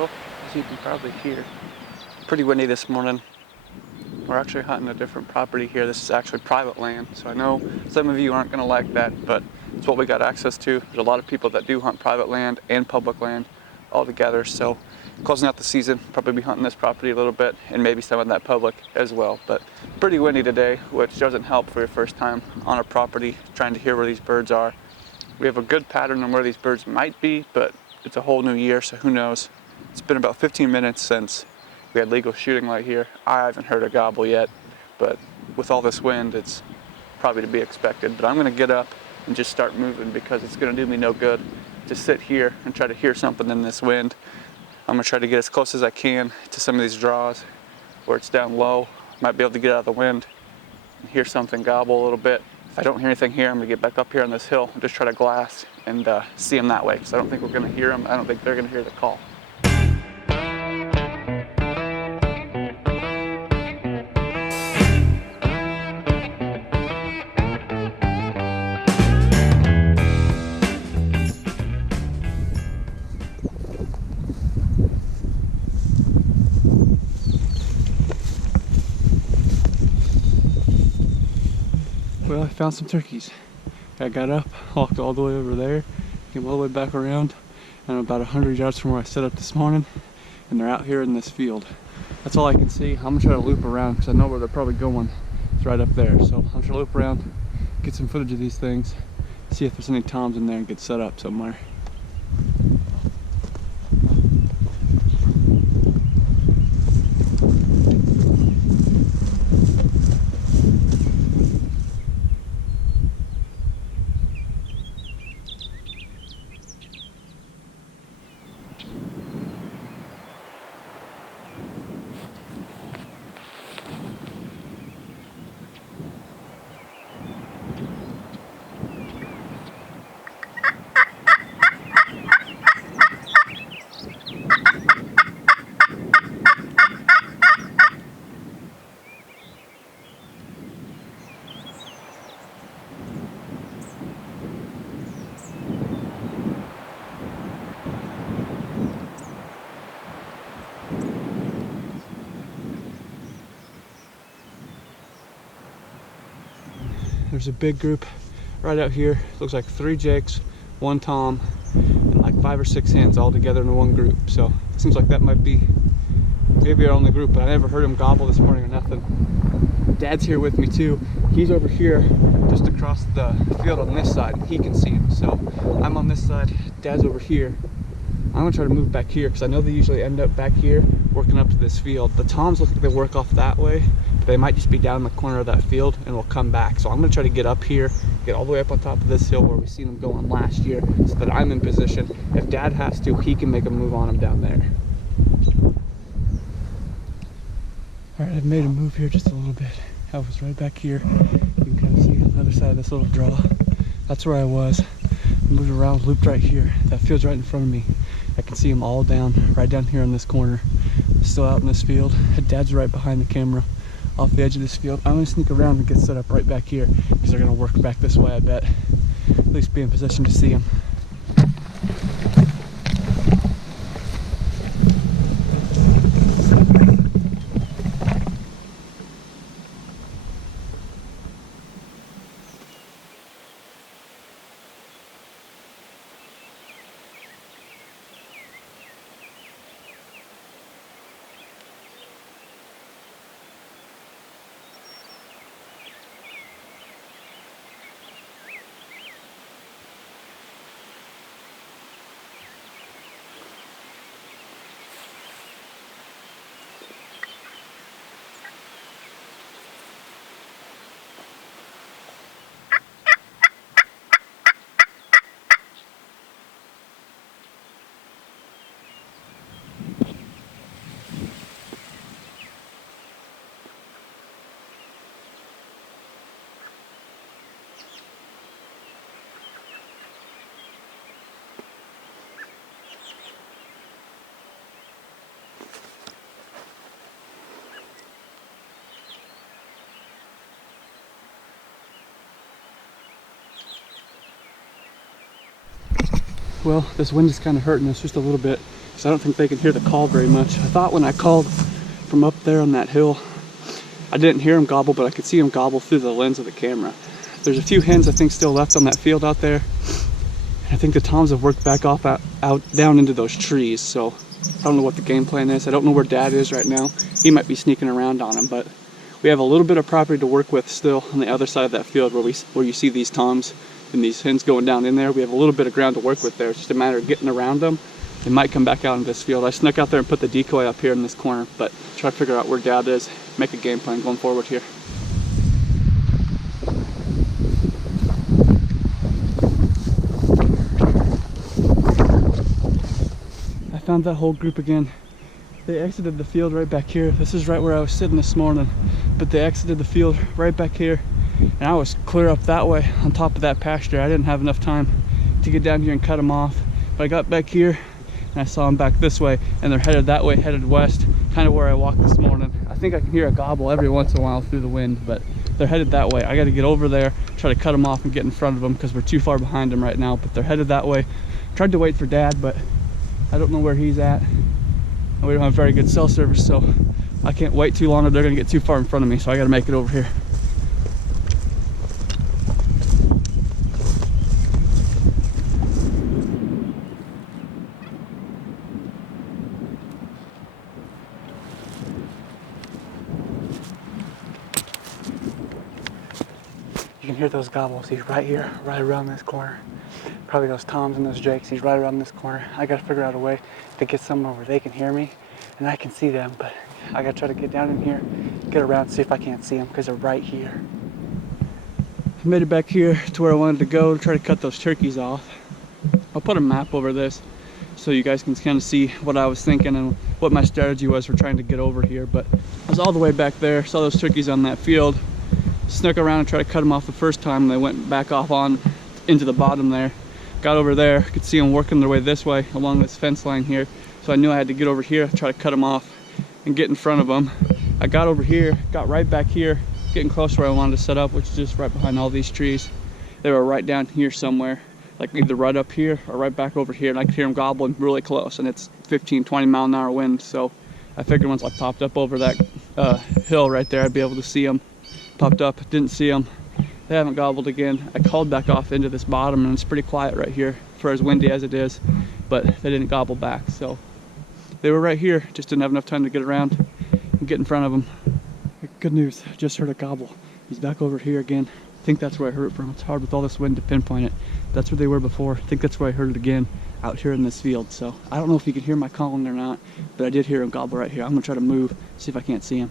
Well, as you can probably hear, pretty windy this morning. We're actually hunting a different property here. This is actually private land, so I know some of you aren't going to like that, but it's what we got access to. There's a lot of people that do hunt private land and public land all together, so closing out the season, probably be hunting this property a little bit and maybe some of that public as well. But pretty windy today, which doesn't help for your first time on a property trying to hear where these birds are. We have a good pattern on where these birds might be, but it's a whole new year, so who knows. It's been about 15 minutes since we had legal shooting right here. I haven't heard a gobble yet, but with all this wind, it's probably to be expected. But I'm gonna get up and just start moving because it's gonna do me no good to sit here and try to hear something in this wind. I'm gonna try to get as close as I can to some of these draws where it's down low. Might be able to get out of the wind and hear something gobble a little bit. If I don't hear anything here, I'm gonna get back up here on this hill and just try to glass and see them that way, because I don't think we're gonna hear them. I don't think they're gonna hear the call. Well, I found some turkeys. I got up, walked all the way over there, came all the way back around, and I'm about 100 yards from where I set up this morning, and they're out here in this field. That's all I can see. I'm gonna try to loop around because I know where they're probably going. It's right up there. So I'm gonna loop around, get some footage of these things, see if there's any toms in there and get set up somewhere. There's a big group right out here. Looks like 3 jakes, 1 tom, and like 5 or 6 hens all together in one group. So it seems like that might be maybe our only group, but I never heard him gobble this morning or nothing. Dad's here with me too. He's over here just across the field on this side, and he can see him. So I'm on this side, Dad's over here. I'm gonna try to move back here because I know they usually end up back here working up to this field. The toms look like they work off that way, but they might just be down in the corner of that field and will come back. So I'm gonna try to get up here, get all the way up on top of this hill where we seen them going last year, so that I'm in position. If Dad has to, he can make a move on them down there. All right, I've made a move here just a little bit. I was right back here. You can kind of see on the other side of this little draw. That's where I was. Moved around, looped right here. That field's right in front of me. I can see them all down, right down here on this corner. Still out in this field. Dad's right behind the camera, off the edge of this field. I'm gonna sneak around and get set up right back here because they're gonna work back this way, I bet. At least be in position to see them. Well, this wind is kind of hurting us just a little bit. because I don't think they can hear the call very much. I thought when I called from up there on that hill, I didn't hear them gobble, but I could see them gobble through the lens of the camera. There's a few hens I think still left on that field out there. I think the toms have worked back off out down into those trees, so I don't know what the game plan is. I don't know where Dad is right now. He might be sneaking around on them, but we have a little bit of property to work with still on the other side of that field where you see these toms and these hens going down in there. We have a little bit of ground to work with there. It's just a matter of getting around them. They might come back out in this field. I snuck out there and put the decoy up here in this corner, but try to figure out where Dad is, make a game plan going forward here. I found that whole group again. They exited the field right back here. This is right where I was sitting this morning, but they exited the field right back here, and I was clear up that way on top of that pasture. I didn't have enough time to get down here and cut them off, but I got back here and I saw them back this way, and they're headed that way, headed west, kind of where I walked this morning. I think I can hear a gobble every once in a while through the wind, but they're headed that way. I got to get over there, try to cut them off and get in front of them because we're too far behind them right now, but they're headed that way. Tried to wait for Dad, but I don't know where he's at. And we don't have very good cell service, so I can't wait too long or they're going to get too far in front of me, so I got to make it over here. You can hear those gobbles. He's right here, right around this corner. Probably those toms and those jakes. He's right around this corner. I gotta figure out a way to get somewhere where they can hear me and I can see them, but I gotta try to get down in here, get around, see if I can't see them because they're right here. I made it back here to where I wanted to go to try to cut those turkeys off. I'll put a map over this so you guys can kind of see what I was thinking and what my strategy was for trying to get over here. But I was all the way back there, saw those turkeys on that field, snuck around and tried to cut them off the first time, and they went back off on into the bottom there. Got over there, could see them working their way this way along this fence line here, so I knew I had to get over here, try to cut them off and get in front of them. I got over here, got right back here, getting close to where I wanted to set up, which is just right behind all these trees. They were right down here somewhere, like either right up here or right back over here, and I could hear them gobbling really close, and it's 15-20 mile an hour wind, so I figured once I popped up over that hill right there, I'd be able to see them. Popped up, didn't see them. They haven't gobbled again. I called back off into this bottom, and it's pretty quiet right here for as windy as it is, but they didn't gobble back. So they were right here, just didn't have enough time to get around and get in front of them. Good news, I just heard a gobble. He's back over here again. I think that's where I heard it from. It's hard with all this wind to pinpoint it. That's where they were before. I think that's where I heard it again, out here in this field. So I don't know if you can hear my calling or not, but I did hear him gobble right here. I'm gonna try to move, see if I can't see him.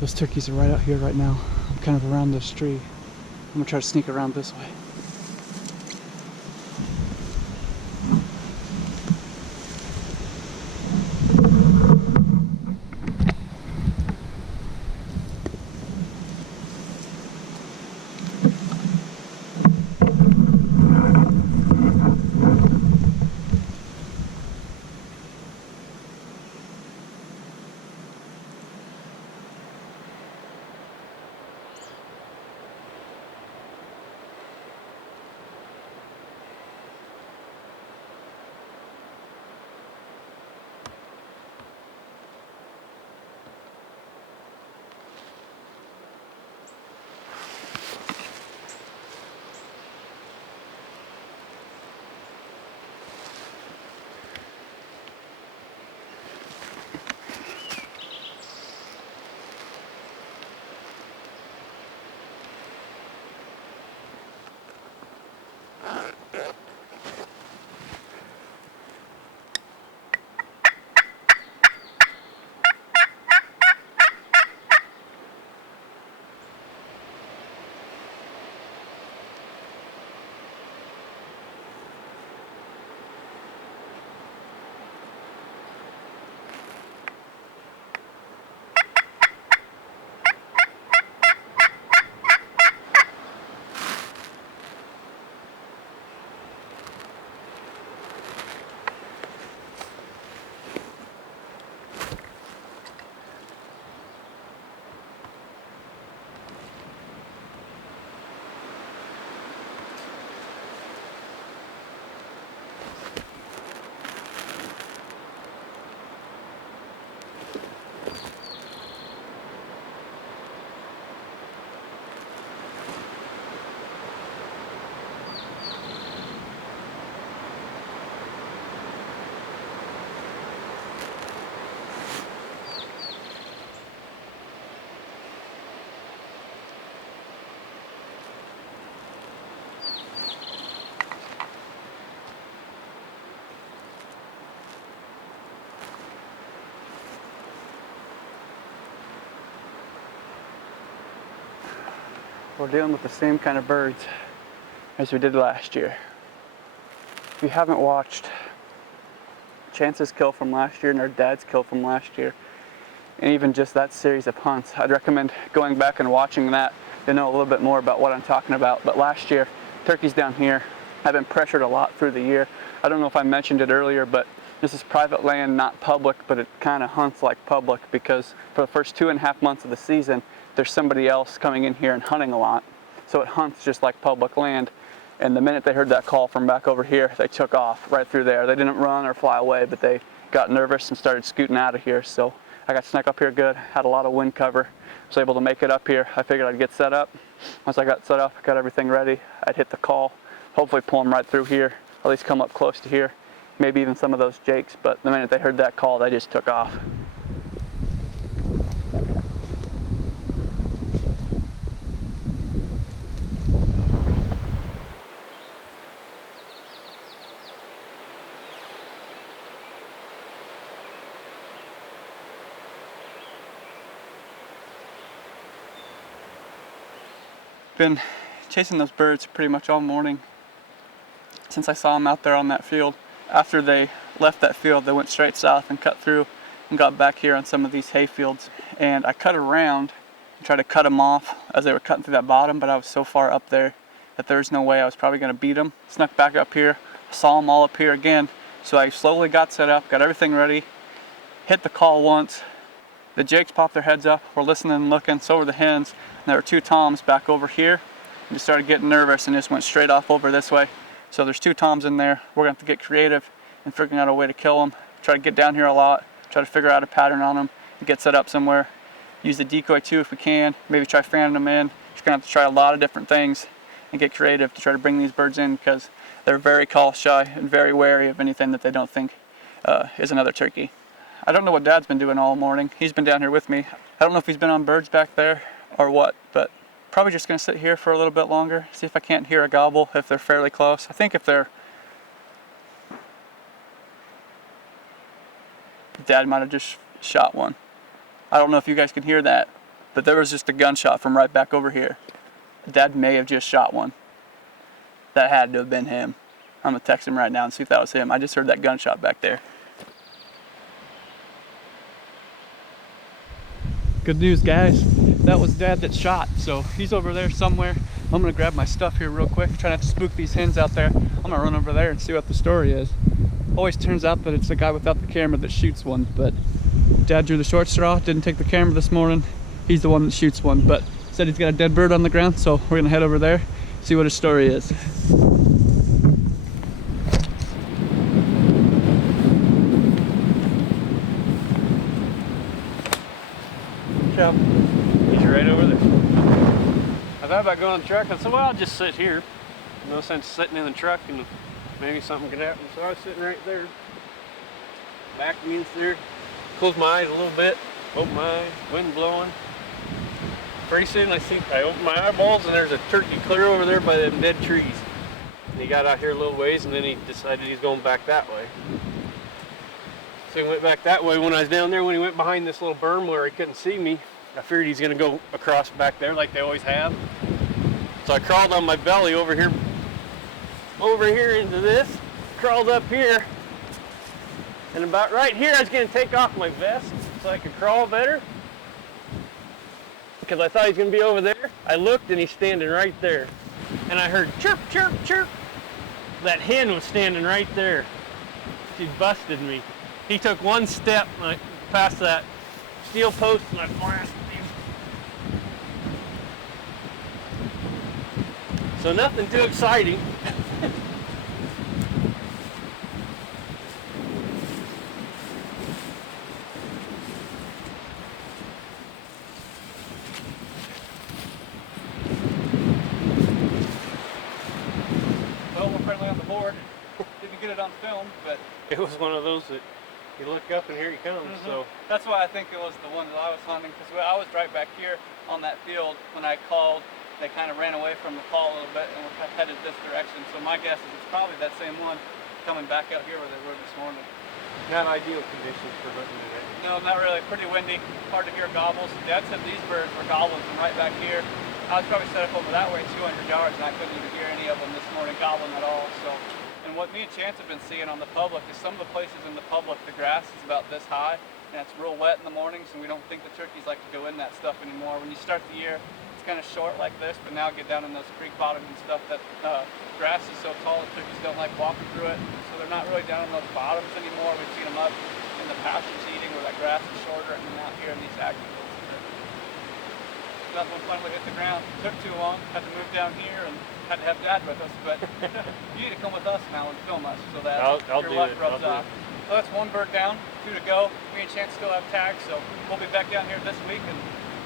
Those turkeys are right out here right now. I'm kind of around this tree. I'm gonna try to sneak around this way. we're dealing with the same kind of birds as we did last year. If you haven't watched Chance's kill from last year and our dad's kill from last year, and even just that series of hunts, I'd recommend going back and watching that to know a little bit more about what I'm talking about. But last year, turkeys down here have been pressured a lot through the year. I don't know if I mentioned it earlier, but this is private land, not public, but it kind of hunts like public because for the first 2.5 months of the season, there's somebody else coming in here and hunting a lot. So it hunts just like public land. And the minute they heard that call from back over here, they took off right through there. They didn't run or fly away, but they got nervous and started scooting out of here. So I got snuck up here good, had a lot of wind cover, was able to make it up here. I figured I'd get set up. Once I got set up, got everything ready, I'd hit the call, hopefully pull them right through here, at least come up close to here, maybe even some of those jakes, but the minute they heard that call, they just took off. Been chasing those birds pretty much all morning since I saw them out there on that field. After they left that field, they went straight south and cut through and got back here on some of these hay fields. And I cut around and tried to cut them off as they were cutting through that bottom, but I was so far up there that there was no way I was probably going to beat them. Snuck back up here, saw them all up here again. So I slowly got set up, got everything ready, hit the call once. The jakes popped their heads up, were listening and looking, so were the hens. And there were 2 toms back over here. And just started getting nervous and just went straight off over this way. So there's 2 toms in there. We're gonna have to get creative and figuring out a way to kill them. Try to get down here a lot, try to figure out a pattern on them, and get set up somewhere. Use the decoy too if we can, maybe try fanning them in. Just gonna have to try a lot of different things and get creative to try to bring these birds in because they're very call shy and very wary of anything that they don't think is another turkey. I don't know what Dad's been doing all morning. He's been down here with me. I don't know if he's been on birds back there or what, but probably just gonna sit here for a little bit longer, see if I can't hear a gobble if they're fairly close. I think if they're... Dad might have just shot one. I don't know if you guys can hear that, but there was just a gunshot from right back over here. Dad may have just shot one. That had to have been him. I'm gonna text him right now and see if that was him. I just heard that gunshot back there. Good news, guys. That was Dad that shot, so he's over there somewhere. I'm gonna grab my stuff here real quick, try not to spook these hens out there. I'm gonna run over there and see what the story is. Always turns out that it's the guy without the camera that shoots one, but Dad drew the short straw, didn't take the camera this morning. He's the one that shoots one, but said he's got a dead bird on the ground, so we're gonna head over there, see what his story is. He's right over there. I thought about going on the truck. I said, well, I'll just sit here. No sense sitting in the truck and maybe something could happen. So I was sitting right there, back against there. Close my eyes a little bit, open my eyes, wind blowing. Pretty soon I open my eyeballs and there's a turkey clear over there by them dead trees. And he got out here a little ways and then he decided he's going back that way. So he went back that way. When I was down there, when he went behind this little berm where he couldn't see me, I figured he's gonna go across back there like they always have. So I crawled on my belly over here into this, crawled up here, and about right here I was gonna take off my vest so I could crawl better. Because I thought he was gonna be over there. I looked and he's standing right there. And I heard chirp, chirp, chirp. That hen was standing right there. She busted me. He took one step past that steel post and I blasted him. So nothing too exciting. Well, we're friendly on the board. Didn't get it on film, but It was one of those that you look up and here he comes. So that's why I think it was the one that I was hunting, because I was right back here on that field when I called. They kind of ran away from the call a little bit and were headed this direction. So my guess is it's probably that same one coming back out here where they were this morning. not ideal conditions for hunting today. No, not really. Pretty windy. Hard to hear gobbles. Dad said these birds were gobbling from right back here. I was probably set up over that way 200 yards, and I couldn't even hear any of them this morning gobbling at all. So, and what me and Chance have been seeing on the public is some of the places in the public, the grass is about this high, and it's real wet in the mornings, and we don't think the turkeys like to go in that stuff anymore. When you start the year, it's kind of short like this, but now get down in those creek bottoms and stuff, that grass is so tall that turkeys don't like walking through it, so they're not really down in those bottoms anymore. We've seen them up in the pastures eating where that grass is shorter, and then out here in these active fields. Nothing finally hit the ground. Took too long. Had to move down here and had to have Dad with us. But you need to come with us now and film us so that your luck rubs off. So that's one bird down, 2 to go. Me and Chance still have tags, so we'll be back down here this week and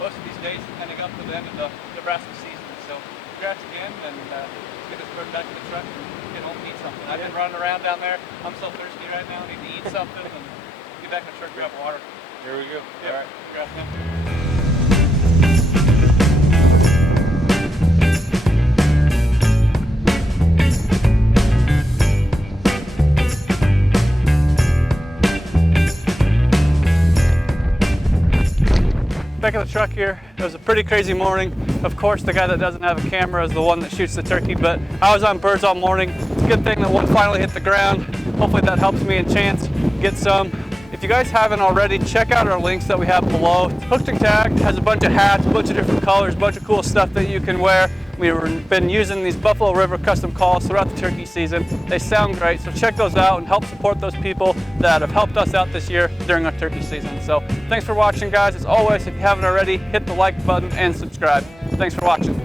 most of these days ending up to the end of the Nebraska season. So congrats again, and let's get this bird back in the truck and get home and eat something. I've been running around down there. I'm so thirsty right now. I need to eat something and get back in the truck, grab water. Here we go. Yep. All right. Congrats, man. Back at the truck here. It was a pretty crazy morning. Of course, the guy that doesn't have a camera is the one that shoots the turkey, but I was on birds all morning. It's a good thing that one finally hit the ground. Hopefully that helps me and Chance get some. If you guys haven't already, check out our links that we have below. Hooked and Tagged has a bunch of hats, a bunch of different colors, a bunch of cool stuff that you can wear. We've been using these Buffalo River custom calls throughout the turkey season. They sound great, so check those out and help support those people that have helped us out this year during our turkey season. So thanks for watching, guys. As always, if you haven't already, hit the like button and subscribe. Thanks for watching.